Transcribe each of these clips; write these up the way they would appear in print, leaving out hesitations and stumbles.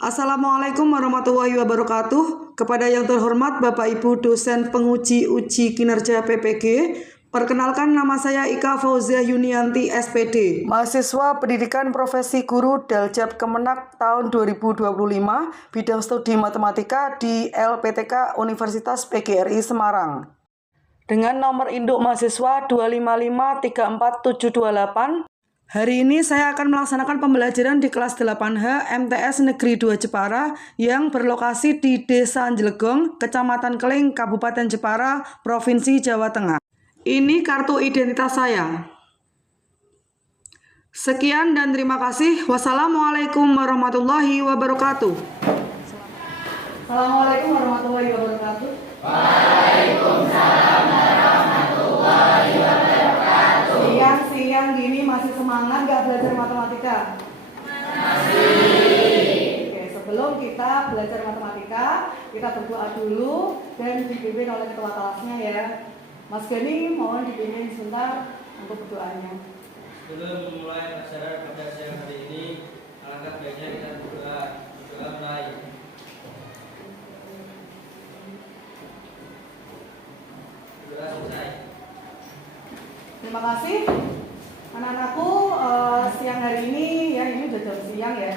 Assalamualaikum warahmatullahi wabarakatuh. Kepada yang terhormat Bapak Ibu dosen penguji uji kinerja PPG, perkenalkan nama saya Ika Fauzia Yunianti SPD, mahasiswa Pendidikan Profesi Guru Daljab Kemenak tahun 2025, bidang studi matematika di LPTK Universitas PGRI Semarang. Dengan nomor induk mahasiswa 2553478. Hari ini saya akan melaksanakan pembelajaran di kelas 8H MTS Negeri 2 Jepara yang berlokasi di Desa Jelegong, Kecamatan Keling, Kabupaten Jepara, Provinsi Jawa Tengah. Ini kartu identitas saya. Sekian dan terima kasih. Wassalamualaikum warahmatullahi wabarakatuh. Assalamualaikum warahmatullahi wabarakatuh. Waalaikumsalam warahmatullahi wabarakatuh. Siang gini masih semangat gak belajar matematika? Masih. Oke, sebelum kita belajar matematika, kita berdoa dulu dan dipimpin oleh ketua kelasnya ya. Mas Gani mohon dipimpin sebentar untuk berdoanya. Sebelum memulai pelajaran pada siang hari ini, alangkah baiknya kita berdoa. Berdoa mulai. Berdoa selesai. Terima kasih anak-anakku. Siang hari ini ya, ini udah jam siang ya,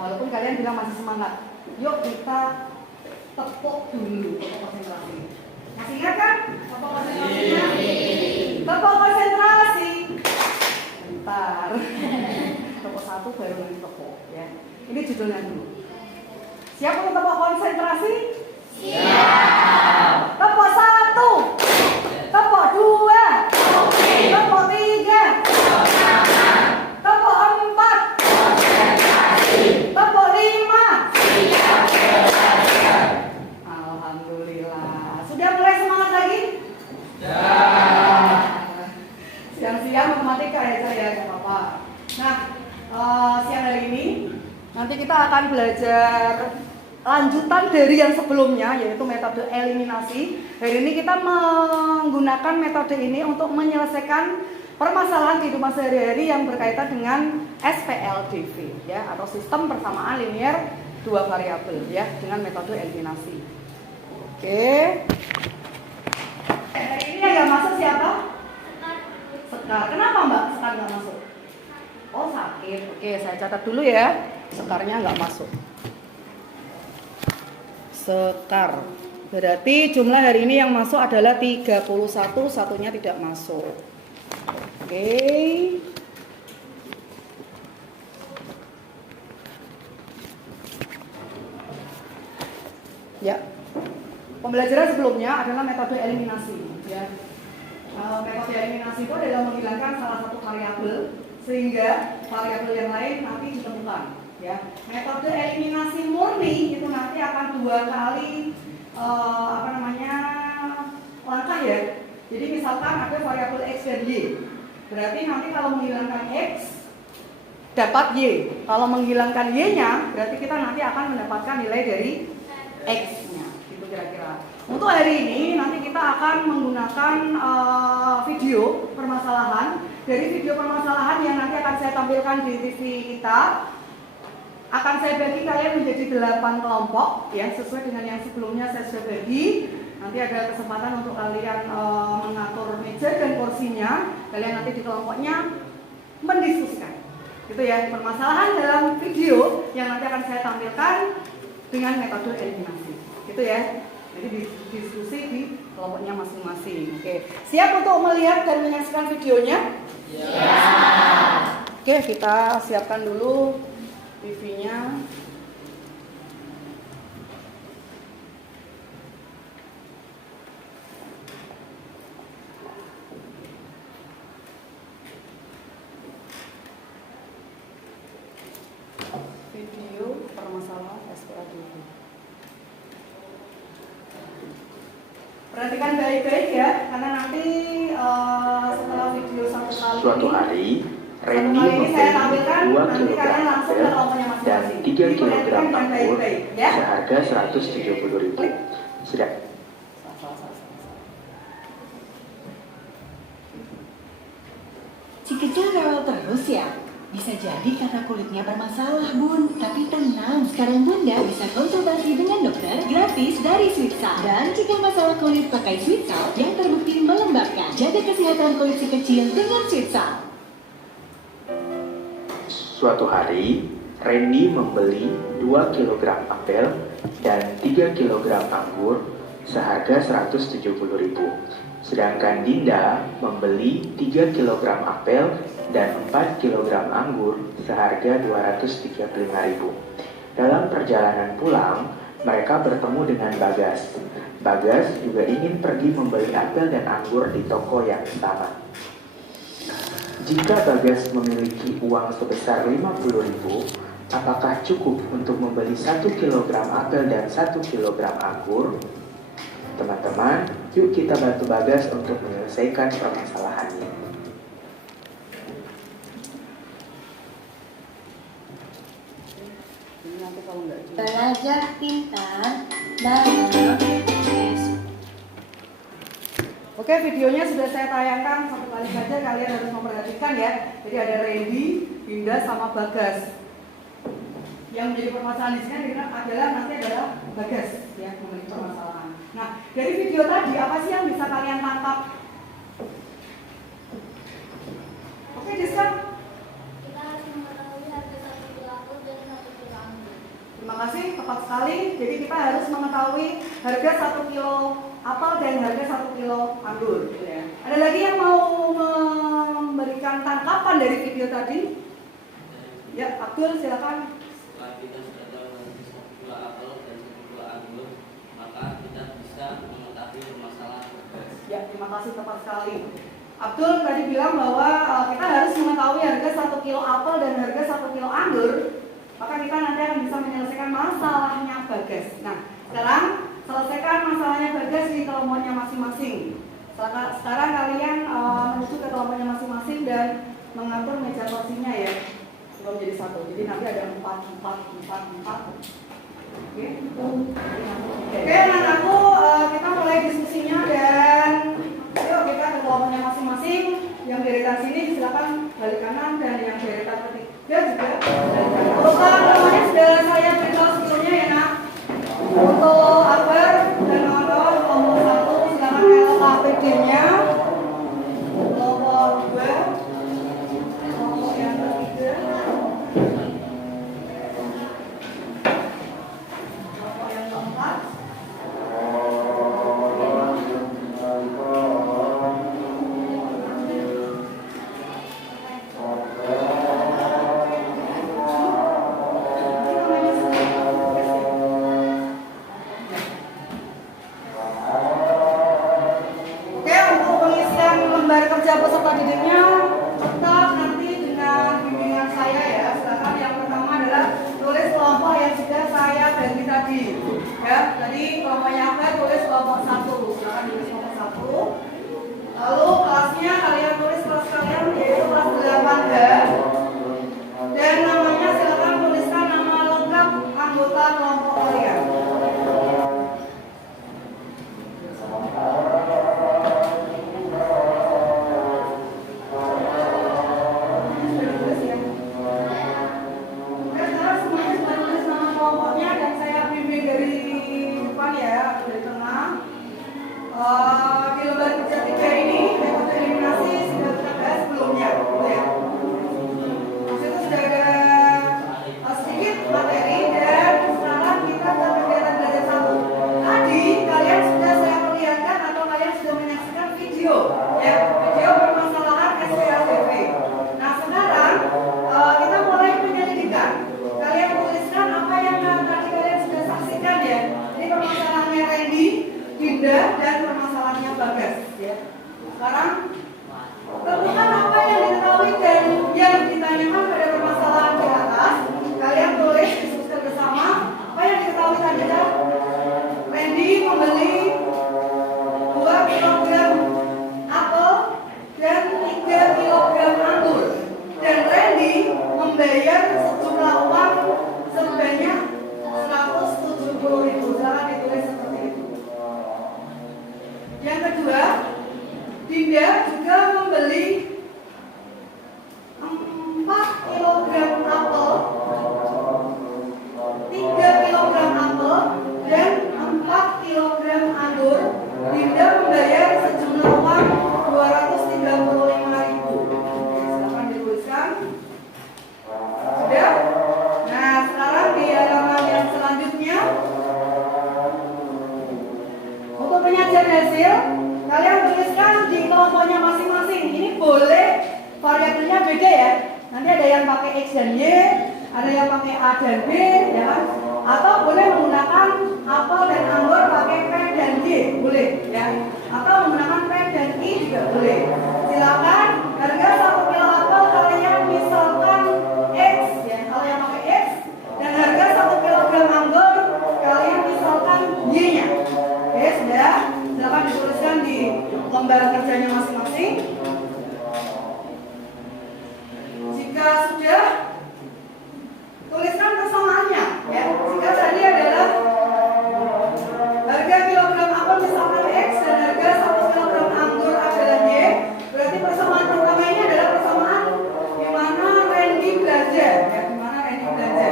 walaupun kalian bilang masih semangat, yuk kita tepuk dulu, tepuk konsentrasi. Masih ingat kan tepuk konsentrasinya? Tepuk konsentrasi. Bentar. Tepuk satu baru lagi tepuk ya. Ini judulnya dulu. Siap untuk tepuk konsentrasi? Siap. Tepuk satu, tepuk dua, tepuk tiga, tepuk empat, tepuk lima. Alhamdulillah. Sudah mulai semangat lagi? Siang-siang matematika ya saya, nggak apa-apa. Nah, siang hari ini nanti kita akan belajar lanjutan dari yang sebelumnya, yaitu metode eliminasi. Hari ini kita menggunakan metode ini untuk menyelesaikan permasalahan kehidupan sehari-hari yang berkaitan dengan SPLDV ya, atau sistem persamaan linear dua variabel ya, dengan metode eliminasi. Oke. Hari ini yang masuk siapa? Sekar. Kenapa Mbak Sekar nggak masuk? Oh sakit. Oke, saya catat dulu ya. Sekarnya nggak masuk. Sekar. Berarti jumlah hari ini yang masuk adalah 31, satunya tidak masuk. Oke. Ya. Pembelajaran sebelumnya adalah metode eliminasi ya. Metode eliminasi itu adalah menghilangkan salah satu variabel sehingga variabel yang lain nanti ditemukan. Ya, metode eliminasi murni itu nanti akan dua kali langkah ya. Jadi misalkan ada variabel x dan y, berarti nanti kalau menghilangkan x dapat y. Kalau menghilangkan y-nya, berarti kita nanti akan mendapatkan nilai dari x-nya. Gitu kira-kira. Untuk hari ini nanti kita akan menggunakan video permasalahan. Dari video permasalahan yang nanti akan saya tampilkan di TV kita, akan saya bagi kalian menjadi 8 kelompok ya, sesuai dengan yang sebelumnya saya sudah bagi. Nanti ada kesempatan untuk kalian mengatur meja dan kursinya. Kalian nanti di kelompoknya mendiskusikan. Gitu ya, permasalahan dalam video yang nanti akan saya tampilkan dengan metode eliminasi. Gitu ya. Jadi diskusi di kelompoknya masing-masing. Oke. Siap untuk melihat dan menyaksikan videonya? Siap. Oke, kita siapkan dulu TV-nya. Video permasalahan SPLDV. Perhatikan baik-baik ya, karena nanti setelah video satu kali suatu hari Randy ini saya membeli tampilkan, 2 nanti kg kalian langsung ke kelompoknya dan masing-masing. 3 kg anggur Ya. seharga 170.000. Sudah. Jika terus ya, Bisa jadi karena kulitnya bermasalah, Bun. Tapi tenang, sekarang Bunda bisa konsultasi dengan dokter gratis dari Sweetsal. Dan jika masalah kulit, pakai Sweetsal yang terbukti melembabkan. Jaga kesehatan kulit si kecil dengan Sweetsal. Suatu hari, Randy membeli 2 kg apel dan 3 kg anggur seharga 170.000. Sedangkan Dinda membeli 3 kg apel dan 4 kg anggur seharga 235.000. Dalam perjalanan pulang, mereka bertemu dengan Bagas. Bagas juga ingin pergi membeli apel dan anggur di toko yang sama. Jika Bagas memiliki uang sebesar 50.000, apakah cukup untuk membeli 1 kg apel dan 1 kg anggur? Teman-teman, yuk kita bantu Bagas untuk menyelesaikan permasalahannya. Nanti kalau nggak Belajar pintar dalam Oke, videonya sudah saya tayangkan, satu kali saja kalian harus memperhatikan ya. Jadi ada Randy, Dinda, sama Bagas. Yang menjadi permasalahan di sini adalah Bagas ya, memiliki permasalahan. Nah, dari video tadi apa sih yang bisa kalian tangkap? Oke, Diska. kita harus mengetahui harga 1 kilo apel dan 1 kilo anggur. Terima kasih, tepat sekali. Jadi kita harus mengetahui harga 1 kilo apel dan harga 1 kilo anggur. Gitu ya. Ada lagi yang mau memberikan tangkapan dari video tadi? Ya, Abdul silakan. Setelah kita sudah tahu nanti 1 kilo apel dan 1 kilo anggur, maka kita bisa mengetahui permasalahan Bagas. Ya, terima kasih tepat sekali. Abdul tadi bilang bahwa kita harus mengetahui harga 1 kilo apel dan harga 1 kilo anggur, maka kita nanti akan bisa menyelesaikan masalahnya Bagas. Nah, sekarang selesaikan masalahnya Bagas di kelompoknya masing-masing. Sekarang kalian menuju ke kelompoknya masing-masing dan mengatur meja kursinya ya, supaya menjadi satu. Jadi nanti ada 4. Oke, anak-anakku, kita mulai diskusinya dan yuk kita ke kelompoknya masing-masing. Yang deretan sini silakan balik kanan dan yang deretan ketiga juga balik kanan. Urutan namanya sudah saya beritahu sebelumnya ya nak. Untuk Akbar dan kawan-kawan kelompok 1 silakan LKPD-nya. Kelompok 2, kelompok yang ketiga. Peserta didiknya tetap nanti dengan bimbingan saya ya. Silakan yang pertama adalah tulis kelompok yang sudah saya bagi tadi. Ya, tadi kelompoknya apa? Tulis kelompok 1. Silakan tulis kelompok 1. Lalu kelasnya kalian tulis kelas kalian yaitu kelas 8H. Dan namanya silakan tuliskan nama lengkap anggota kelompok kalian. Nanti ada yang pakai X dan Y, ada yang pakai A dan B, ya kan? Atau boleh menggunakan apel dan anggur pakai P dan Y, boleh, ya. Atau menggunakan P dan I juga boleh. Silakan. Harga 1 kilo apel kalian misalkan X, ya. Kalau yang pakai X, dan harga 1 kilogram anggur kalian misalkan Y-nya. Oke, sudah. Silakan dituliskan di lembar kerjanya masing-masing. Jika sudah, tuliskan persamaannya, ya. Jika tadi adalah harga kilogram apel misalkan X dan harga 1 kilogram anggur adalah Y, berarti persamaan pertama ini adalah persamaan di mana Randy belanja, ya. Di mana Randy belanja,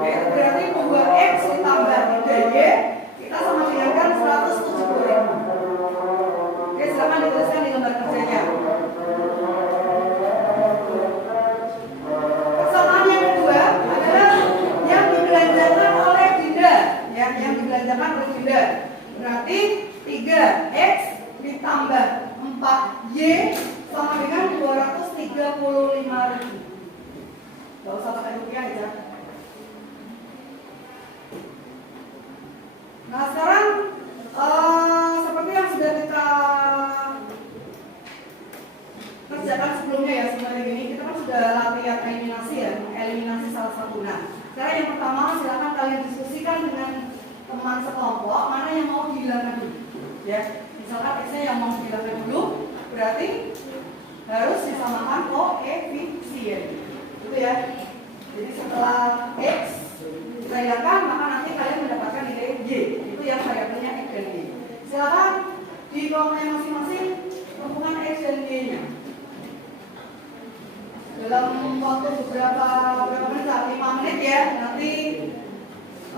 yaitu berarti 2X ditambah 3Y, kita sama dengankan 170.000. Oke, silakan dituliskan di lembar kerjanya. Persamaan yang kedua adalah yang dibelanjakan oleh Dinda, ya, yang dibelanjakan oleh Dinda. Berarti 3X ditambah 4Y sama dengan 235.000. Gak usah pakai rupiah aja. Nah, sekarang seperti yang sudah kita kerjakan sebelumnya, ya, seperti ini kita kan sudah latihan eliminasi, ya, eliminasi salah satu. Nah, sekarang yang pertama silakan kalian diskusikan dengan teman sekelompok mana yang mau dihilangkan dulu, ya. Misalkan X-nya yang mau dihilangkan dulu, berarti harus disamakan koefisien, gitu ya. Jadi setelah X kita hilangkan, maka nanti kalian mendapatkan nilai Y, itu yang variabelnya X dan Y. Silakan di kelompoknya masing-masing hubungan X dan Y-nya. Dalam waktu berapa menit? 5 menit, ya. Nanti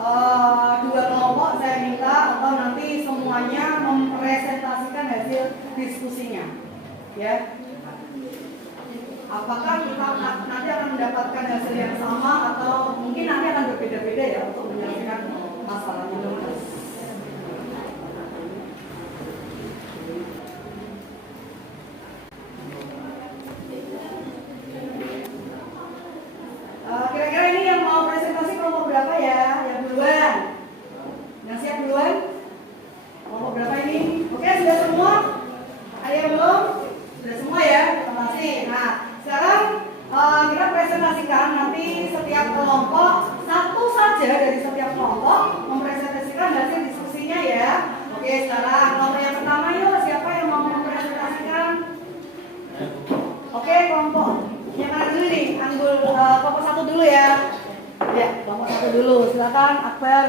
2 kelompok saya minta atau nanti semuanya mempresentasikan hasil diskusinya, ya. Apakah kita nanti akan mendapatkan hasil yang sama atau mungkin nanti akan berbeda-beda, ya, untuk menyelesaikan masalahnya. Kira-kira ini yang mau presentasi kelompok berapa, ya? Yang duluan? Yang siap duluan? Kelompok berapa ini? Oke, sudah semua? Ada yang belum? Sudah semua, ya? Terima kasih. Nah, sekarang kita presentasikan nanti setiap kelompok, satu saja dari setiap kelompok mempresentasikan hasil diskusinya, ya. Oke, sekarang kelompok yang pertama, yuk, siapa yang mau mempresentasikan? Oke, kelompok yang mana dulu nih? Kelompok 1 dulu, ya. Ya, kelompok 1 dulu. Silakan, Akbar.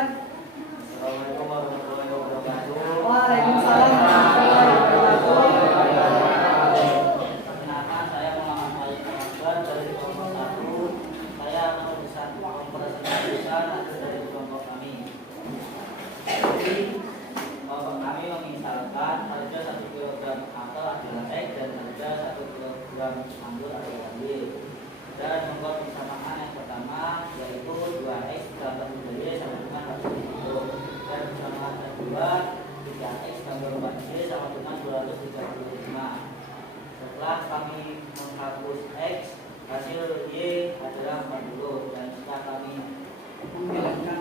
Assalamualaikum warahmatullahi wabarakatuh. Waalaikumsalam warahmatullahi wabarakatuh. Perkenalkan, saya Muhammad Malik Akbar dari kelompok 1. Saya akan mempresentasikan hasil dari kelompok kami. Jadi, kelompok kami mengisalkan harga 1 kg apel adalah X dan harga 1 kg anggur adalah Y. Dan membuat persamaan yang pertama yaitu 2X ditambah 3Y sama dengan 40. Dan persamaan kedua 3X tambah 4Y sama dengan 235. Setelah kami menghapus X, hasil Y adalah 40. Dan setelah kami menghilangkan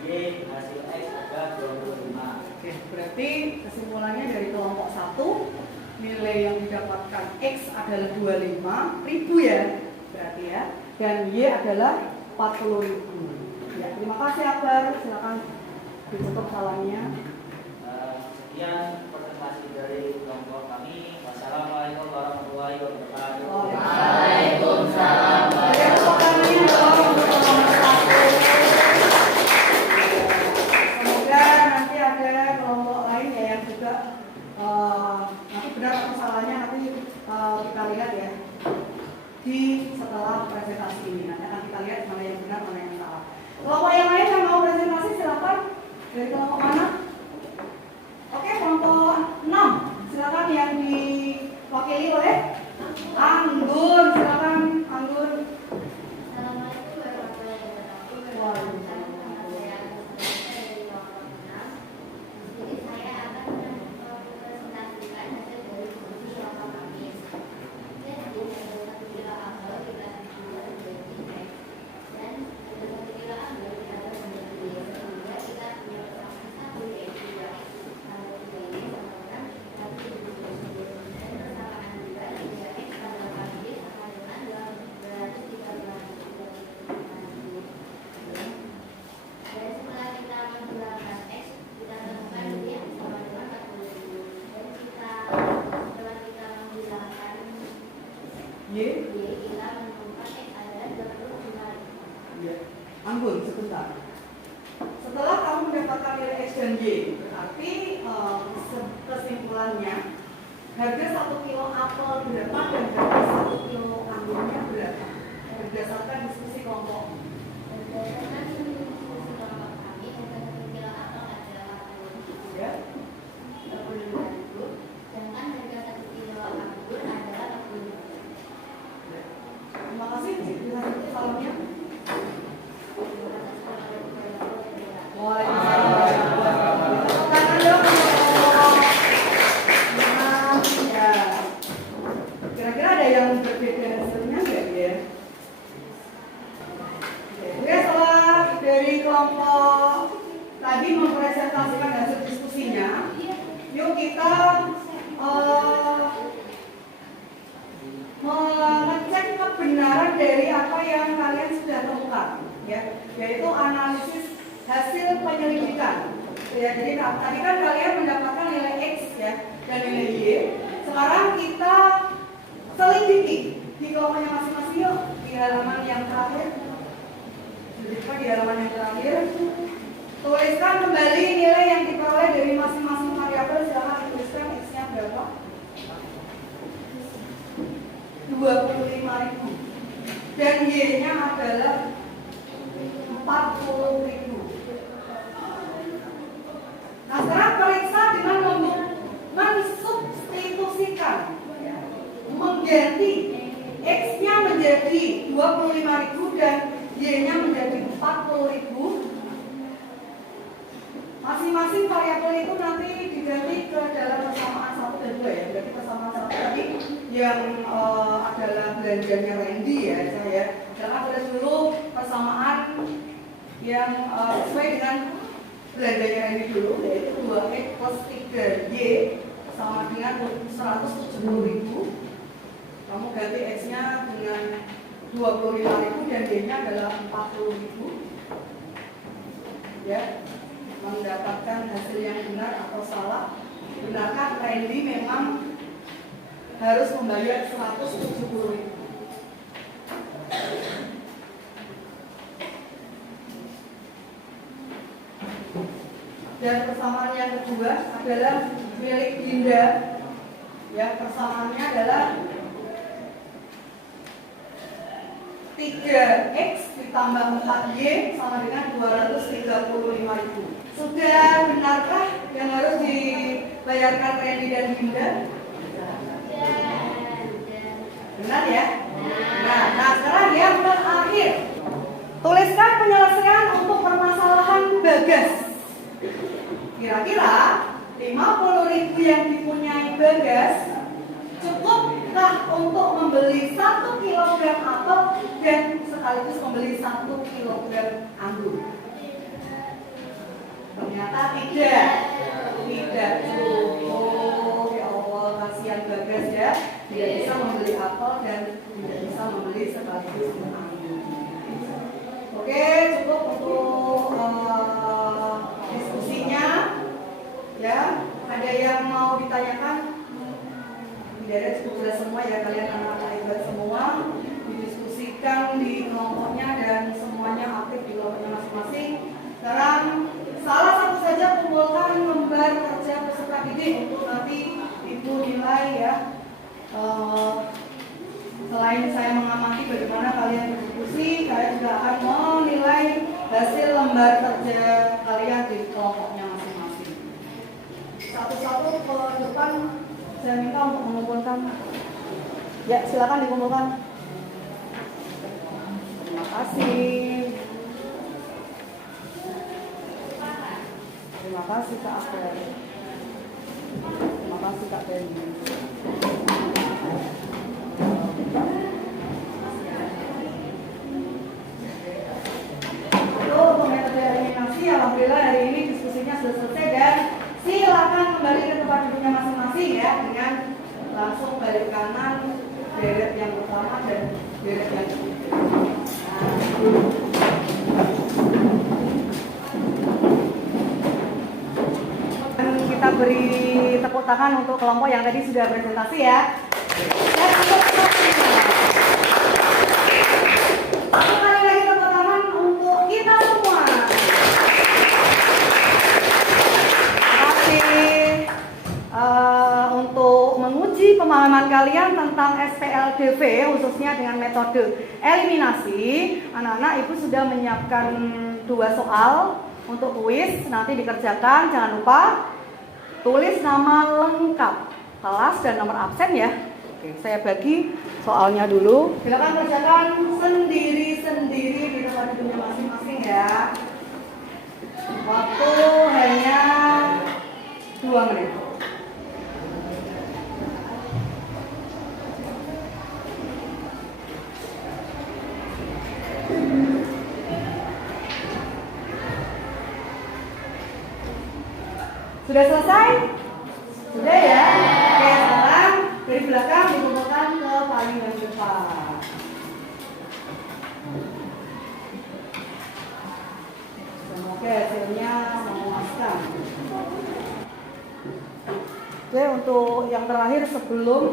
Y, hasil X adalah 25. Oke, berarti kesimpulannya dari kelompok 1 nilai yang didapatkan X adalah 25.000, ya, berarti, ya, dan Y adalah 40.000. Ya, terima kasih, Akbar. Silakan ditutup salamnya. Sekian presentasi dari kelompok kami. Wassalamualaikum warahmatullahi wabarakatuh. Waalaikumsalam warahmatullahi wabarakatuh. Semoga nanti ada kelompok lain, ya, yang juga nanti benar atau salahnya nanti kita lihat, ya, di setelah presentasi ini. Nanti akan kita lihat mana yang benar, mana yang salah. Kelompok yang lain yang mau presentasi silakan. Dari kelompok mana? Oke, kelompok 6. Silakan yang diwakili oleh anggur sebentar. Setelah kamu mendapatkan nilai X dan Y, berarti kesimpulannya harga 1 kilo apel berapa dan harga 1 kilo anggurnya berapa berdasarkan diskusi kelompok. Berdasarkan diskusi kelompok kami, harga 1 kilo apel adalah 80.000, Ya. 25.000, sedangkan harga 1 kilo anggur adalah 40.000. Terima kasih. Dilanjut salamnya. Waalaikumsalam. Tangan dong. Nah, ya. Kira-kira ada yang berbeda hasilnya nggak ya? Oke, setelah dari kelompok tadi mempresentasikan hasil diskusinya, yuk kita mengecek kebenaran dari apa yang kalian sudah temukan, ya, yaitu analisis hasil penyelidikan. Ya, jadi tadi kan kalian mendapatkan nilai X ya dan nilai Y. Sekarang kita selidiki di kelompoknya masing-masing yuk di halaman yang terakhir. Di halaman yang terakhir, tuliskan kembali nilai yang diperoleh dari masing-masing variabel. Silakan dituliskan X-nya berapa. 25.000 dan Y-nya adalah 40.000. Nah, sekarang periksa dengan mensubstitusikan, mengganti X-nya menjadi 25.000 dan Y-nya menjadi 40.000. Masing-masing variabel itu nanti diganti ke dalam persamaan 1 dan 2 ya. Berarti persamaan 1 tadi yang adalah belanjanya Randy ya saya. Jangan tulis dulu persamaan yang sesuai dengan belanjanya Randy dulu, yaitu 2X plus 3Y sama dengan 170.000. Kamu ganti X-nya dengan 25.000 dan Y-nya adalah 40.000. Ya, mendapatkan hasil yang benar atau salah. Benarkah Randy memang harus membayar 170.000? Dan persamaan yang kedua adalah milik Dinda. Ya, persamaannya adalah 3X ditambah 4Y sama dengan 235.000. Sudah benarkah yang harus dibayarkan Randy dan Dinda? Benar ya? Nah sekarang yang terakhir, tuliskan penyelesaian untuk permasalahan Bagas. Kira-kira 50.000 yang dipunyai Bagas cukupkah untuk membeli 1 kilogram apel dan sekaligus membeli 1 kilogram anggur? Ternyata tidak cukup. Ya Allah, kasihan Bagas ya, tidak bisa membeli apel dan tidak bisa membeli sekaligus anggur. Oke, cukup untuk diskusinya ya. Ada yang mau ditanyakan? Tidak ada, cukup jelas semua ya, kalian anak-anak hebat semua, didiskusikan di kelompoknya dan semuanya aktif di kelompoknya masing-masing. Sekarang salah satu saja kumpulkan lembar kerja peserta didik untuk nanti ibu nilai ya. Selain saya mengamati bagaimana kalian berdiskusi, saya juga akan menilai hasil lembar kerja kalian di kelompoknya masing-masing. Satu-satu ke depan saya minta untuk mengumpulkan. Ya, silakan dikumpulkan. Terima kasih. Terima kasih Kak Apel. Terima kasih Kak Benny. Untuk metode eliminasi, alhamdulillah hari ini diskusinya sudah selesai dan silakan kembali ke tempat duduknya masing-masing ya, dengan langsung balik kanan deret yang pertama dan deret yang ketiga. Dan kita beri tepuk tangan untuk kelompok yang tadi sudah presentasi ya. Dan untuk satu kali lagi tepuk tangan untuk kita. kalian tentang SPLDV, khususnya dengan metode eliminasi, anak-anak Ibu sudah menyiapkan 2 soal untuk kuis, nanti dikerjakan. Jangan lupa tulis nama lengkap kelas dan nomor absen ya. Oke, saya bagi soalnya dulu. Silakan kerjakan sendiri-sendiri di tempat duduknya masing-masing ya. Waktu hanya 2 menit. Sudah selesai? Sudah ya? Oke, sekarang dari belakang dikumpulkan ke paling depan. Semoga hasilnya memuaskan. Oke, untuk yang terakhir sebelum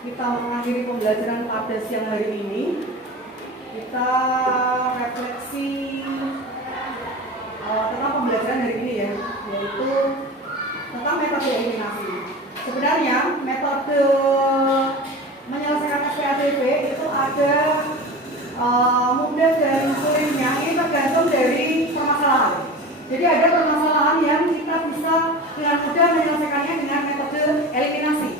kita mengakhiri pembelajaran pada siang hari ini, kita refleksi tentang pembelajaran hari ini ya, yaitu tentang metode eliminasi. Sebenarnya metode menyelesaikan SPLDV itu ada mudah dan sulitnya, ini tergantung dari permasalahan. Jadi ada permasalahan yang kita bisa dengan mudah menyelesaikannya dengan metode eliminasi.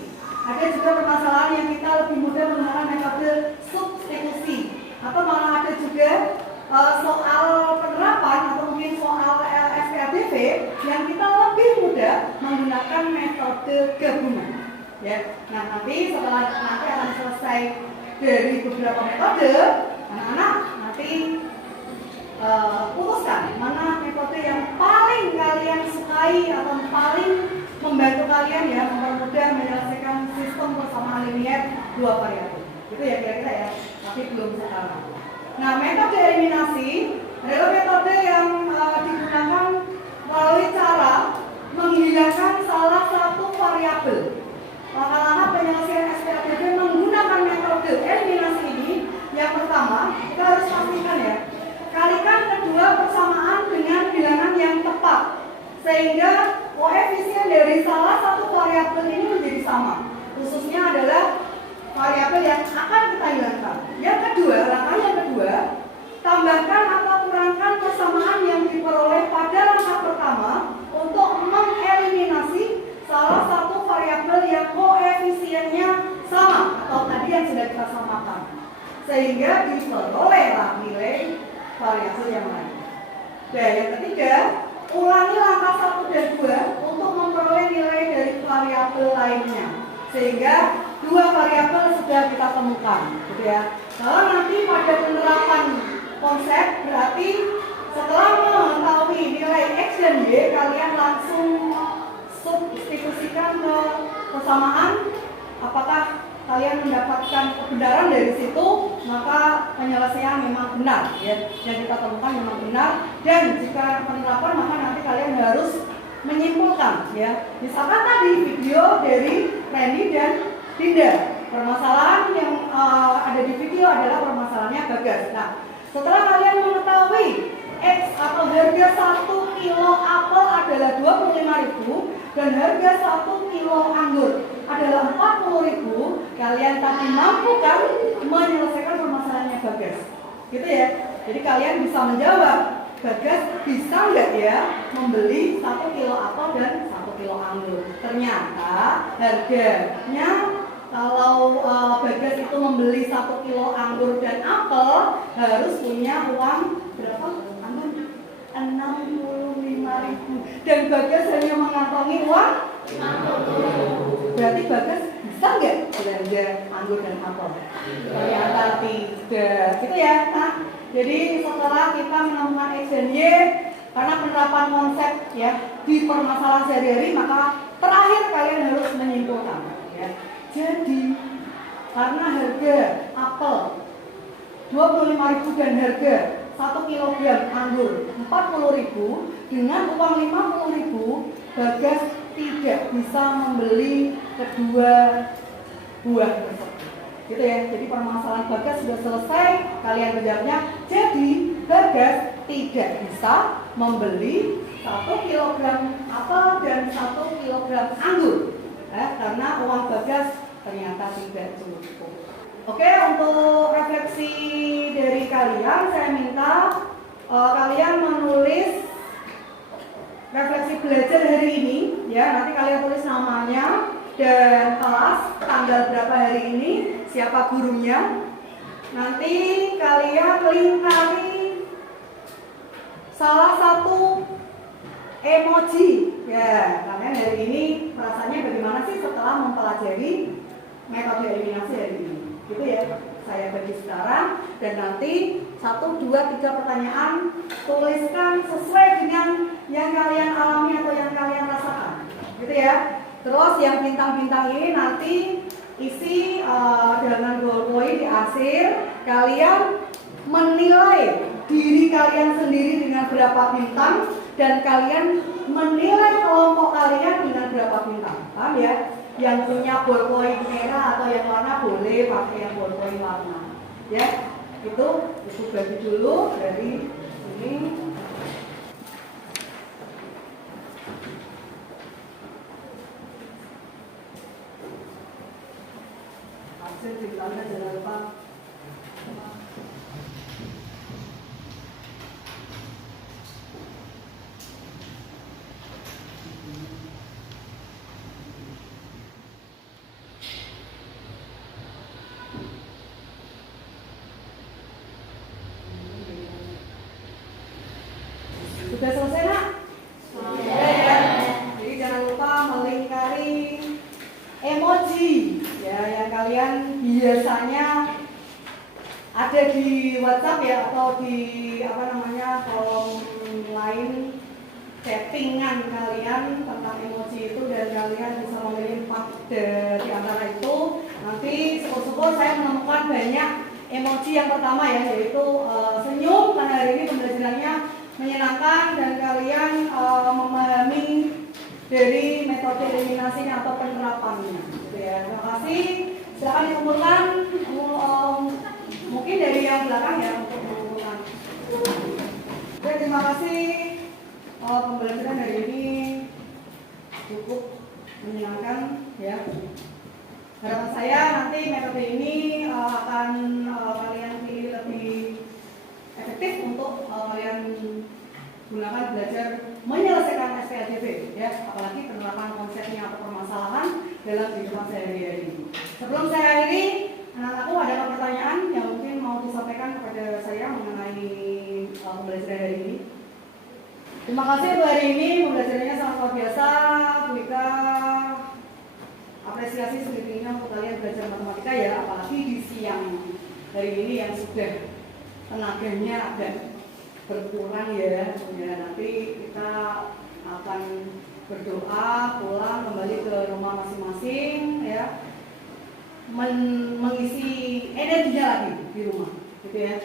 Ada juga permasalahan yang kita lebih mudah menggunakan metode substitusi, atau malah ada juga soal penerapan atau mungkin soal SPLDV yang kita lebih mudah menggunakan metode gabungan. Ya, nah nanti setelah nanti akan selesai dari beberapa metode, anak-anak nanti putuskan mana metode yang paling kalian sukai atau paling membantu kalian ya mempermudah menyelesaikan sistem persamaan linier 2 variabel. Itu ya kira-kira ya, tapi belum sekarang. Nah, metode eliminasi adalah metode yang digunakan melalui cara menghilangkan salah satu variabel. Langkah-langkah penyelesaian SPLDV menggunakan metode eliminasi ini, yang pertama kita harus pastikan ya, kalikan kedua persamaan dengan bilangan yang tepat, sehingga koefisien dari salah satu variabel ini menjadi sama. Khususnya adalah variabel yang akan kita hilangkan. Yang kedua, langkah yang kedua, tambahkan atau kurangkan persamaan yang diperoleh pada langkah pertama untuk mengeliminasi salah satu variabel yang koefisiennya sama atau tadi yang sudah kita samakan, sehingga diperolehlah nilai variabel yang lain. Dan yang ketiga, ulangi langkah 1 dan 2 untuk memperoleh nilai dari variabel lainnya, sehingga 2 variabel sudah kita temukan, gitu ya. Kalau nanti pada penerapan konsep, berarti setelah mengetahui nilai X dan Y, kalian langsung substitusikan ke persamaan. Apakah kalian mendapatkan kebenaran dari situ, maka penyelesaian memang benar ya, yang kita temukan memang benar. Dan jika penerapan, maka nanti kalian harus menyimpulkan ya. Misalkan tadi video dari Randy dan Dinda, permasalahan yang ada di video adalah permasalahannya Bagas. Nah, setelah kalian mengetahui X atau harga 1 kilo apel adalah 25.000 dan harga 1 kilo anggur adalah 40.000, kalian tadi mampu kan menyelesaikan permasalahannya Bagas, gitu ya. Jadi kalian bisa menjawab, Bagas bisa nggak ya membeli 1 kilo apel dan 1 kilo anggur. Ternyata harganya kalau Bagas itu membeli 1 kilo anggur dan apel harus punya uang berapa? 65.000 dan Bagas hanya mengantongi uang 60.000. Berarti Bagas bisa nggak belanja anggur dan apel? Ternyata tidak, gitu ya. Nah, jadi setelah kita menemukan X dan Y, karena penerapan konsep ya di permasalahan sehari-hari, maka terakhir kalian harus menyimpulkan ya. Jadi karena harga apel 25.000 dan harga 1 kilogram anggur 40.000, dengan uang 50.000 Bagas tidak bisa membeli kedua buah tersebut, gitu ya. Jadi permasalahan Bagas sudah selesai, kalian menjawabnya. Jadi Bagas tidak bisa membeli 1 kilogram apel dan 1 kilogram anggur karena uang Bagas ternyata tidak cukup. Oke, untuk refleksi dari kalian, saya minta kalian menulis refleksi belajar hari ini, ya. Nanti kalian tulis namanya dan kelas, tanggal berapa hari ini, siapa gurunya. Nanti kalian lingkari salah satu emoji, ya. Kalian hari ini rasanya bagaimana sih setelah mempelajari metode eliminasi hari ini? Gitu ya, saya bagi sekarang dan nanti 1, 2, 3 pertanyaan tuliskan sesuai dengan yang kalian alami atau yang kalian rasakan, gitu ya. Terus yang bintang-bintang ini nanti isi dengan ballpoint di akhir. Kalian menilai diri kalian sendiri dengan berapa bintang dan kalian menilai kelompok kalian dengan berapa bintang, paham ya? Yang punya ballpoint merah atau yang warna boleh pakai yang ballpoint warna, ya. Itu bagi dulu dari sini. Hasil ceritanya jangan lupa. Sudah selesai, Nak? Sudah ya. Jadi jangan lupa melingkari emoji ya yang kalian biasanya ada di WhatsApp ya atau di kolom lain chattingan kalian tentang emoji itu dan kalian bisa memilih 4 di antara itu. Nanti syukur-syukur saya menemukan banyak emoji yang pertama ya, yaitu senyum karena hari ini pembelajarannya menyenangkan dan kalian memahami dari metode eliminasinya atau penerapannya, gitu ya. Terima kasih. Silakan dikumpulkan. Mungkin dari yang belakang ya untuk mengumpulkan. Oke, terima kasih. Pembelajaran hari ini cukup menyenangkan ya. Harapan saya nanti metode ini akan kalian pilih lebih efektif untuk kalian gunakan belajar menyelesaikan SPLJP ya, apalagi penerapan konsepnya atau permasalahan dalam kehidupan sehari-hari. Sebelum saya akhiri, anak-anakku ada pertanyaan yang mungkin mau disampaikan kepada saya mengenai pembelajaran hari ini. Terima kasih untuk hari ini, pembelajarannya sangat luar biasa. Kita apresiasi segitinya untuk kalian belajar matematika ya, apalagi di siang hari ini yang sudah tenaganya agak berkurang ya. Nanti kita akan berdoa pulang kembali ke rumah masing-masing ya, mengisi energinya lagi di rumah gitu ya.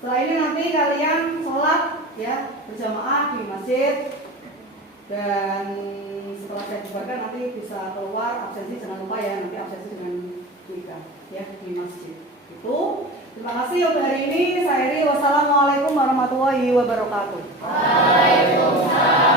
Setelah ini nanti kalian sholat ya berjamaah di masjid dan setelah saya bubarkan nanti bisa keluar absensi, jangan lupa ya nanti absensi dengan nikah ya di masjid itu. Terima kasih untuk hari ini. Saya Ri. Wassalamualaikum warahmatullahi wabarakatuh. Waalaikumsalam.